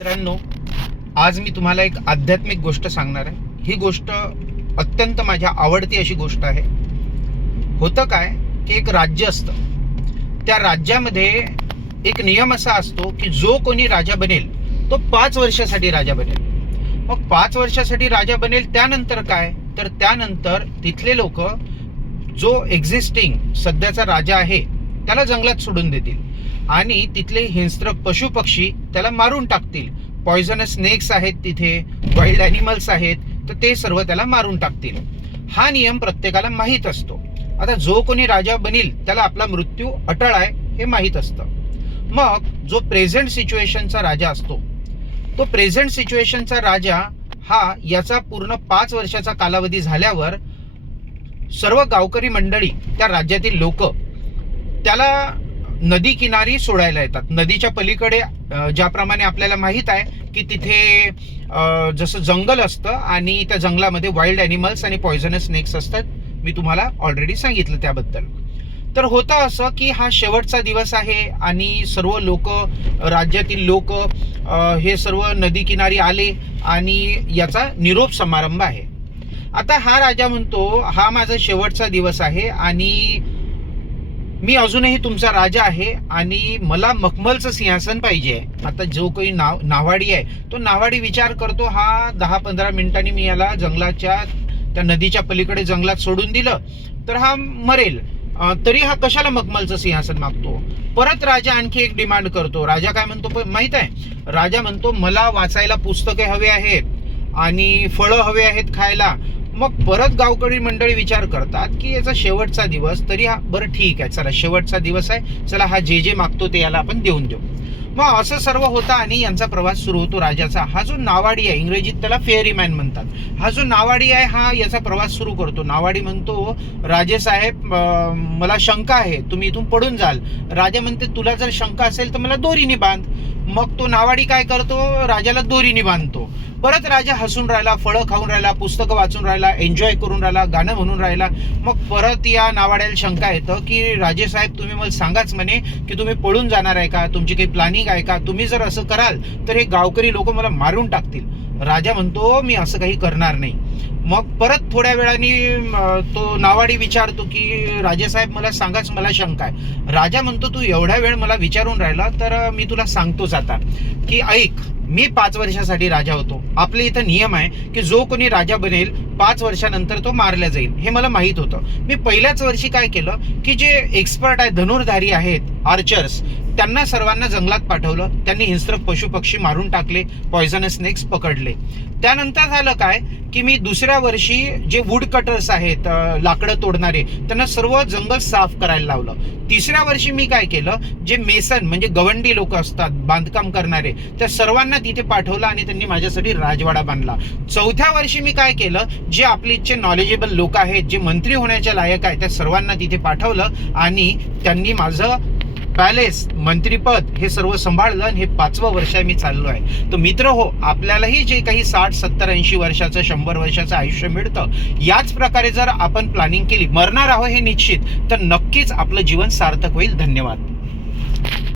मित्रांनो, आज मी तुम्हाला एक आध्यात्मिक गोष्ट सांगणार आहे. ही गोष्ट अत्यंत माझ्या आवडती अशी गोष्ट आहे. होतं काय की एक राज्य असतं. त्या राज्यामध्ये एक नियम असा असतो की जो कोणी राजा बनेल तो 5 वर्षासाठी राजा बनेल. मग 5 वर्षासाठी राजा बनेल, त्यानंतर काय, तर त्यानंतर तिथले लोक जो एक्झिस्टिंग सध्याचा राजा आहे त्याला जंगलात सोडून देतील आणि तिथले हिंस्त्र पशु पक्षी त्याला मारून टाकतील. पॉइझनस स्नेक्स आहेत, तिथे वाईल्ड ॲनिमल्स आहेत, तर ते सर्व त्याला मारून टाकतील. हा नियम प्रत्येकाला माहीत असतो. आता जो कोणी राजा बनेल त्याला आपला मृत्यू अटळ आहे हे माहीत असतं. मग जो प्रेझेंट सिच्युएशनचा राजा असतो, तो प्रेझेंट सिच्युएशनचा राजा हा याचा पूर्ण 5 वर्षाचा कालावधी झाल्यावर सर्व गावकरी मंडळी, त्या राज्यातील लोक त्याला नदी किनारी सोडायला येतात. नदीच्या पलीकडे ज्याप्रमाणे आपल्याला माहीत आहे की तिथे जसं जंगल असतं आणि त्या जंगलामध्ये वाईल्ड ॲनिमल्स आणि पॉइझनस स्नेक्स असतात. मी तुम्हाला ऑलरेडी सांगितलं त्याबद्दल. तर होतं असं की हा शेवटचा दिवस आहे आणि सर्व लोक, राज्यातील लोक हे सर्व नदी किनारी आले आणि याचा निरोप समारंभ आहे. आता हा राजा म्हणतो, हा माझा शेवटचा दिवस आहे आणि मी अजूनही तुमचा राजा आहे आणि मला मखमलचं सिंहासन पाहिजे. आता जो काही नावाडी आहे तो नावाडी विचार करतो, हा 10-15 मिनिटांनी मी याला जंगलाच्या त्या नदीच्या पलीकडे जंगलात सोडून दिलं तर हा मरेल, तरी हा कशाला मखमलचं सिंहासन मागतो. परत राजा आणखी एक डिमांड करतो. राजा काय म्हणतो माहित आहे? राजा म्हणतो, मला वाचायला पुस्तके हवे आहेत आणि फळं हवे आहेत खायला. मग परत गावकरी मंडळी विचार करतात की याचा शेवटचा दिवस, तरी हा बरं ठीक आहे, चला शेवटचा दिवस आहे, चला हा जे जे मागतो ते याला आपण देऊन देऊ. मग असं सर्व होतं आणि यांचा प्रवास सुरू होतो राजाचा. हा जो नावाडी आहे, इंग्रजीत त्याला फेअरीमॅन म्हणतात, हा जो नावाडी आहे हा याचा प्रवास सुरू करतो. नावाडी म्हणतो, राजे साहेब मला शंका आहे, तुम्ही इथून पडून जाल. राजा म्हणते, तुला जर शंका असेल तर मला दोरीने बांध. मग तो नावाडी काय करतो, राजाला दोरीने बांधतो. परत राजा हसून राहिला, फळं खाऊन राहिला, पुस्तकं वाचून राहिला, एन्जॉय करून राहिला, गाणं म्हणून राहिला. मग परत या नावाड्याला शंका येतं की राजे साहेब तुम्ही मला सांगाच म्हणे की तुम्ही पळून जाणार आहे का, तुमची काही प्लॅनिंग आहे का, तुम्ही जर असं कराल तर हे गावकरी लोक मला मारून टाकतील. राजा म्हणतो, मी असं काही करणार नाही. मग परत थोड्या वेळाने तो नावाडी विचारतो की राजेसाहेब मला सांगाच, मला शंका आहे. राजा म्हणतो, तू एवढा वेळ मला विचारून राहिला तर मी तुला सांगतोच आता की ऐक, मी 5 वर्षासाठी राजा होतो. आपल्या इथं नियम आहे की जो कोणी राजा बनेल 5 वर्षानंतर तो मारला जाईल, हे मला माहीत होतं. मी पहिल्याच वर्षी काय केलं की जे एक्सपर्ट आहे, धनुर्धारी आहेत, आर्चर्स, त्यांना सर्वांना जंगलात पाठवलं. त्यांनी हिंस्त्र पशु पक्षी मारून टाकले, पॉइझनस स्नेक्स पकडले. त्यानंतर झालं काय की मी दुसऱ्या वर्षी जे वूड कटर्स आहेत, लाकडं तोडणारे, त्यांना सर्व जंगल साफ करायला लावलं. तिसऱ्या वर्षी मी काय केलं, जे मेसन म्हणजे गवंडी लोक असतात, बांधकाम करणारे, त्या सर्वांना तिथे पाठवलं आणि त्यांनी माझ्यासाठी राजवाडा बांधला. चौथ्या वर्षी मी काय केलं, जे आपले इथचे नॉलेजेबल लोक आहेत, जे मंत्री होण्याच्या लायक आहेत, त्या सर्वांना तिथे पाठवलं आणि त्यांनी माझं पॅलेस, मंत्रीपद हे सर्व सांभाळलं आणि हे 5वं वर्ष मी चाललो आहे. तर मित्र हो, आपल्यालाही जे काही 60, 70, 80 वर्षाचं, 100 वर्षाचं आयुष्य मिळतं, याच प्रकारे जर आपण प्लॅनिंग केली, मरणार आहोत हे निश्चित, तर नक्कीच आपलं जीवन सार्थक होईल. धन्यवाद.